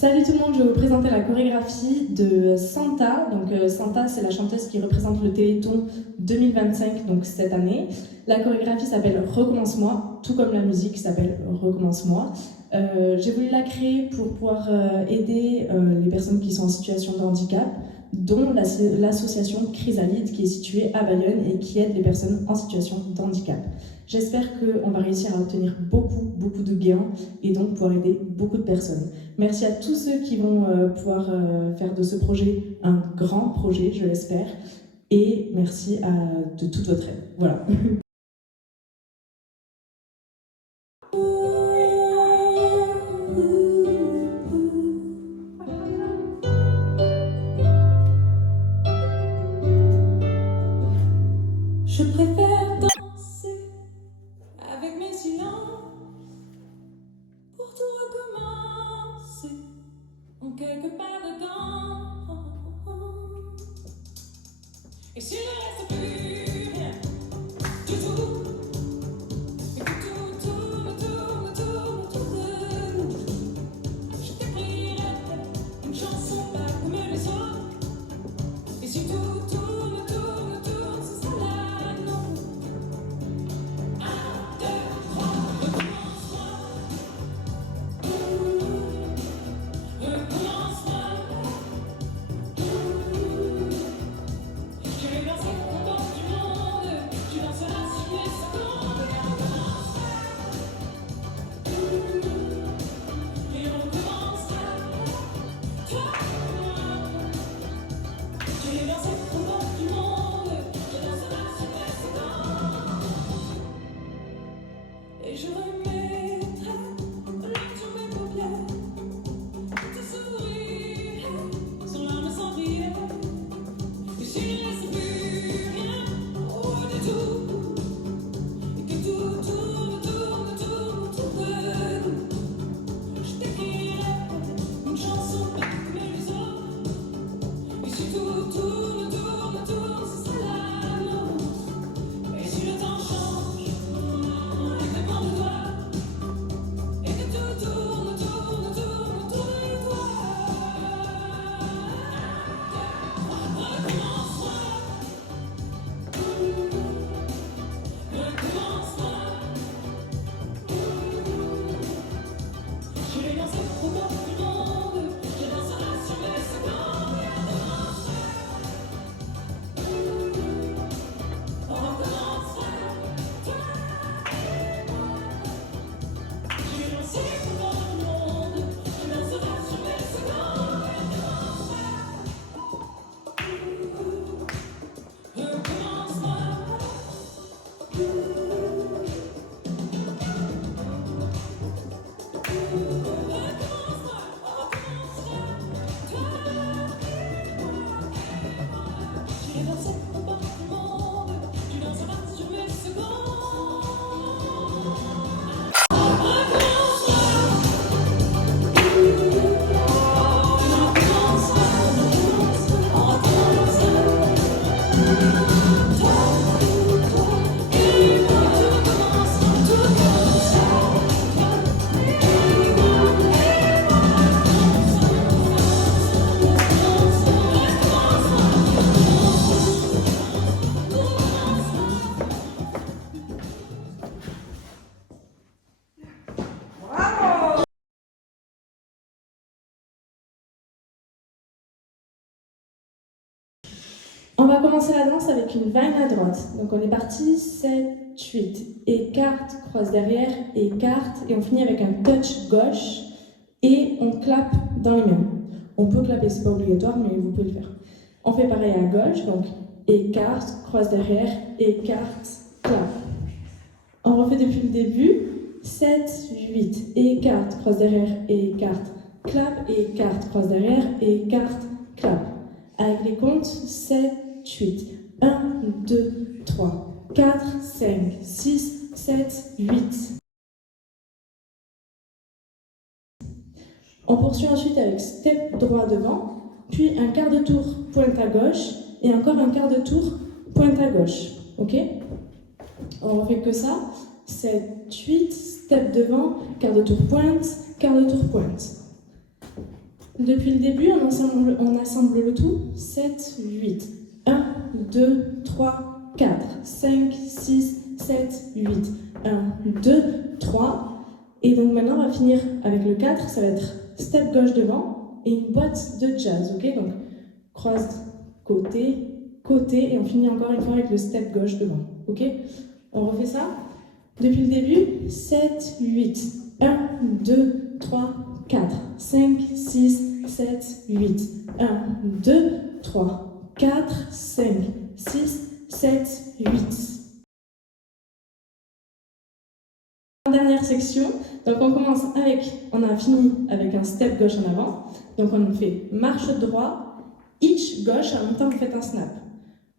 Salut tout le monde, je vais vous présenter la chorégraphie de Santa. Donc Santa, c'est la chanteuse qui représente le Téléthon 2025, donc cette année. La chorégraphie s'appelle Recommence-moi, tout comme la musique s'appelle Recommence-moi. J'ai voulu la créer pour pouvoir aider les personnes qui sont en situation de handicap, dont l'association Chrysalide qui est située à Bayonne et qui aide les personnes en situation de handicap. J'espère qu'on va réussir à obtenir beaucoup de gains et donc pouvoir aider beaucoup de personnes. Merci à tous ceux qui vont pouvoir faire de ce projet un grand projet, je l'espère, et merci de toute votre aide. Voilà. Je préfère danser avec mes silences pour tout recommencer en quelque part dedans. Et s'il ne reste plus rien du tout, et que tout tourne autour de nous, je t'écrirai une chanson pas comme les autres. Et si tout tourne, ce sera la nôtre. 1, 2, 3, recommence-moi. Recommence-moi. Je vais danser au bord du monde. Tu danseras sur mes secondes. Et on recommencera. Toi et moi. Je vais danser au bord du monde. Tu danseras sur mes secondes. Et je remettrai l'œil sur mes paupières. Te sourire sans larmes, sans rire. Et s'il ne reste plus rien du tout, et que tout tourne autour de nous, je t'écrirai une chanson pas comme les autres. Et si tout tourne, ce sera la nôtre. Et si le temps change, il dépend de toi. Et que tout tourne autour de toi. Recommence-moi. Recommence-moi. Je vais danser au bord du monde. Je danserai sur mes secondes. On recommencera. Toi et moi. Je vais danser au bord du monde. Je danserai sur mes secondes. Recommence-moi. Je vais danser au bord du monde. Tu danseras sur mes secondes. On va commencer la danse avec une vague à droite. Donc on est parti 7, 8. Écarte, croise derrière, écarte. Et on finit avec un touch gauche. Et on clappe dans les mains. On peut clapper, c'est pas obligatoire, mais vous pouvez le faire. On fait pareil à gauche. Donc écarte, croise derrière, écarte, clap. On refait depuis le début. 7, 8. Écarte, croise derrière, écarte, clap. Écarte, croise derrière, écarte, clap. Avec les comptes, 7, 8. 1, 2, 3, 4, 5, 6, 7, 8. On poursuit ensuite avec step droit devant, puis un quart de tour pointe à gauche, et encore un quart de tour pointe à gauche. Ok? On refait que ça. 7, 8, step devant, quart de tour pointe, quart de tour pointe. Depuis le début, on assemble le tout. 7, 8. 1, 2, 3, 4, 5, 6, 7, 8. 1, 2, 3. Et donc maintenant, on va finir avec le 4. Ça va être step gauche devant et une boîte de jazz. Ok, donc croise, côté, côté. Et on finit encore une fois avec le step gauche devant. Ok, on refait ça. Depuis le début, 7, 8. 1, 2, 3, 4, 5, 6, 7, 8. 1, 2, 3, 4, 5, 6, 7, 8. Dernière section, donc on a fini avec un step gauche en avant, donc on fait marche droit, hitch gauche, en même temps vous faites un snap.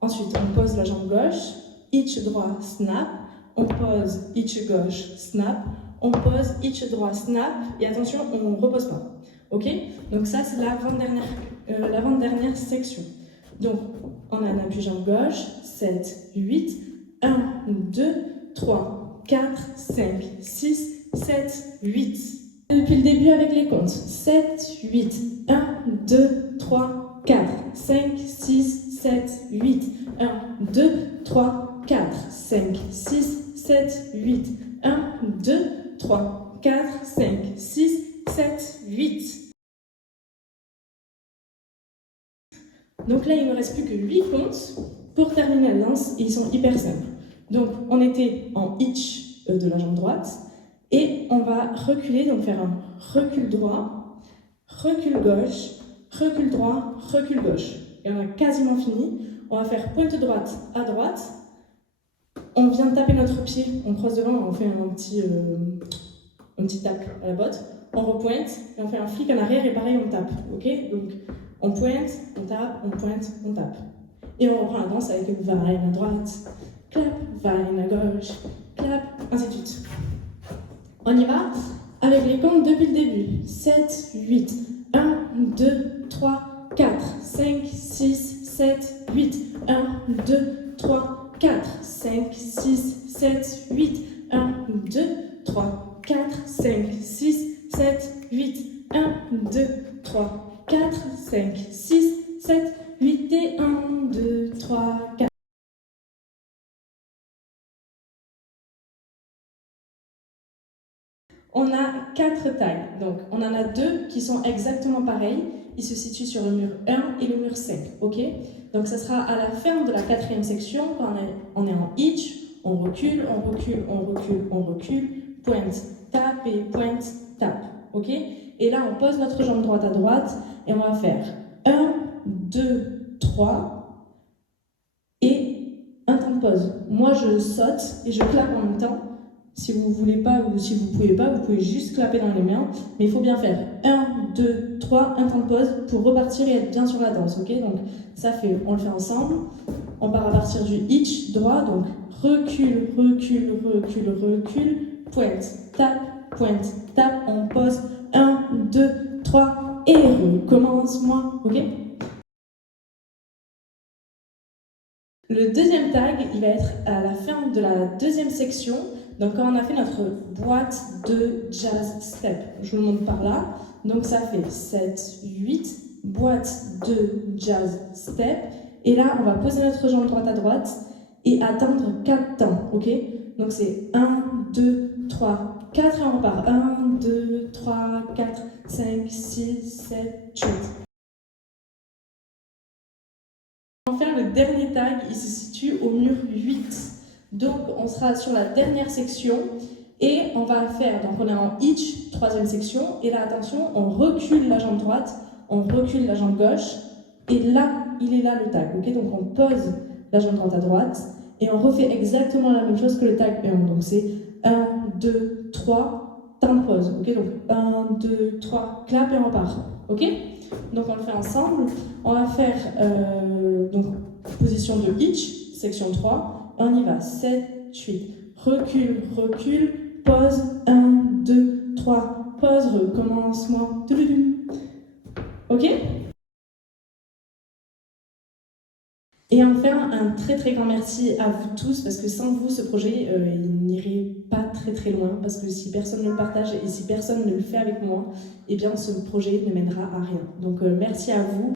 Ensuite on pose la jambe gauche, hitch droit, snap, on pose hitch gauche, snap, on pose hitch droit, snap, et attention, on ne repose pas. Ok? Donc ça c'est l'avant-dernière section. Donc on a un appui jambe gauche, 7, 8, 1, 2, 3, 4, 5, 6, 7, 8. Depuis le début avec les comptes. 7, 8, 1, 2, 3, 4, 5, 6, 7, 8. 1, 2, 3, 4, 5, 6, 7, 8. 1, 2, 3, 4, 5, 6, 7, 8. Donc là, il ne me reste plus que 8 comptes pour terminer la danse et ils sont hyper simples. Donc, on était en hitch de la jambe droite et on va reculer, donc faire un recul droit, recul gauche, recul droit, recul gauche. Et on a quasiment fini. On va faire pointe droite à droite. On vient taper notre pied, on croise devant, on fait un petit tac à la botte. On repointe et on fait un flic en arrière et pareil, on tape. Ok? Donc, on pointe, on tape, on pointe, on tape. Et on reprend la danse avec une vaine à droite, clap, vaine à gauche, clap, ainsi de suite. On y va avec les comptes depuis le début. 7, 8, 1, 2, 3, 4, 5, 6, 7, 8, 1, 2, 3, 4, 5, 6, 7, 8, 1, 2, 3, 4, 5, 6, 7, 8, 1, 2, 3, 4, 5, 6, 7, 8 et 1, 2, 3, 4. On a 4 tags, donc on en a 2 qui sont exactement pareils. Ils se situent sur le mur 1 et le mur 5, ok? Donc ça sera à la fin de la 4e section, quand on est en hitch, on recule, on recule, on recule, on recule, pointe, tape et pointe, tape, ok? Et là on pose notre jambe droite à droite et on va faire 1, 2, 3 et un temps de pause. Moi je saute et je clappe en même temps. Si vous voulez pas ou si vous pouvez pas, vous pouvez juste clapper dans les mains. Mais il faut bien faire 1, 2, 3, un temps de pause pour repartir et être bien sur la danse. Ok? Donc ça fait, on le fait ensemble. On part à partir du hitch droit. Donc recule, recule, recule, recule. Pointe, tape, on pose. 1, 2, 3 et recommence-moi. Ok? Le deuxième tag, il va être à la fin de la 2e section. Donc quand on a fait notre boîte de jazz step, je vous le montre par là. Donc ça fait 7, 8, boîte de jazz step. Et là, on va poser notre jambe droite à droite et attendre 4 temps, ok? Donc c'est 1, 2, 3, 4 et on repart. 1, 2, 3, 4, 5, 6, 7, 8. Enfin, le dernier tag, il se situe au mur 8. Donc, on sera sur la dernière section et on va faire, donc on est en hitch, 3e section, et là, attention, on recule la jambe droite, on recule la jambe gauche, et là, il est là le tag, ok? Donc, on pose la jambe droite à droite, et on refait exactement la même chose que le tag 1. Donc, c'est 1, 2, 3, temps de pause, ok? Donc, 1, 2, 3, clap, et on repart, ok? Donc, on le fait ensemble. On va faire, donc, position de hitch, section 3. On y va, 7, 8, recule, recule, pause, 1, 2, 3, pause, recommence-moi, ok? Et enfin, un très très grand merci à vous tous, parce que sans vous, ce projet, il n'irait pas très très loin, parce que si personne ne le partage et si personne ne le fait avec moi, eh bien ce projet ne mènera à rien. Donc merci à vous.